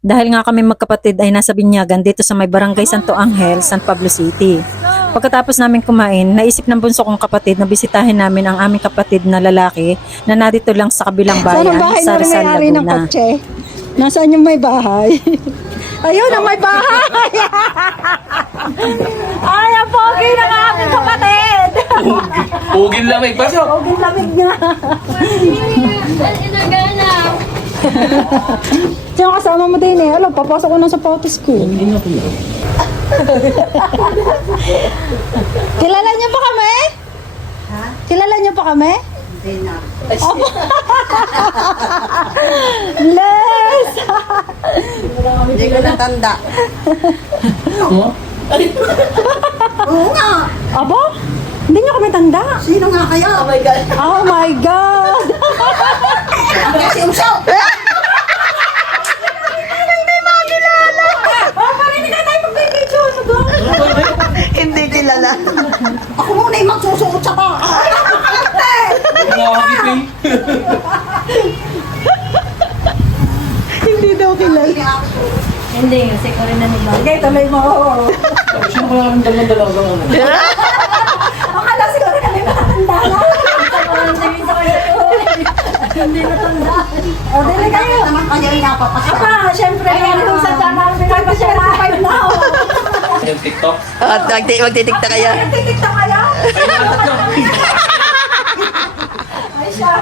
Dahil nga kami magkapatid ay nasa Binyagan dito sa may barangay Santo Angel, San Pablo City. Pagkatapos namin kumain, naisip ng bunso kong kapatid na bisitahin namin ang aming kapatid na lalaki na narito lang sa kabilang Saan ang bayan, bahay sa na Rizal, may-ari ng Laguna. kotse? Nasaan yung may bahay? Ayun, ang may bahay! Ay, ang pogi ng aming kapatid! Ugin lamig, pasok! Pogi lamig niya. Sino kasama mo din eh? Alam, papasok ko na sa potis ko. Kilala niyo pa kami? Ha? Kilala niyo pa kami? Hindi na. Les! Hindi ko natanda. Oo nga. Abo? Hindi niyo kami tanda? Sino nga kayo? Oh my God. Oh my God! Kasi usaw. Hindi kilala. Ako muna yung magsusuot sa pa. Nakakagip eh. Hindi daw kilala. Hindi, kasi ko rin na nila. Okay, tuloy mo. Sino ko lang dalawa ano? Akala siguro kami makatanda na. Hindi natanda. O, dili kayo. Naman kayo yung napapasya. Pa, syempre, kung sa dama ang pinagpasya na 5 na. Yung TikTok? Magtitikta kayo. Titik na kaya? Ay, natatlo. Ay, siya.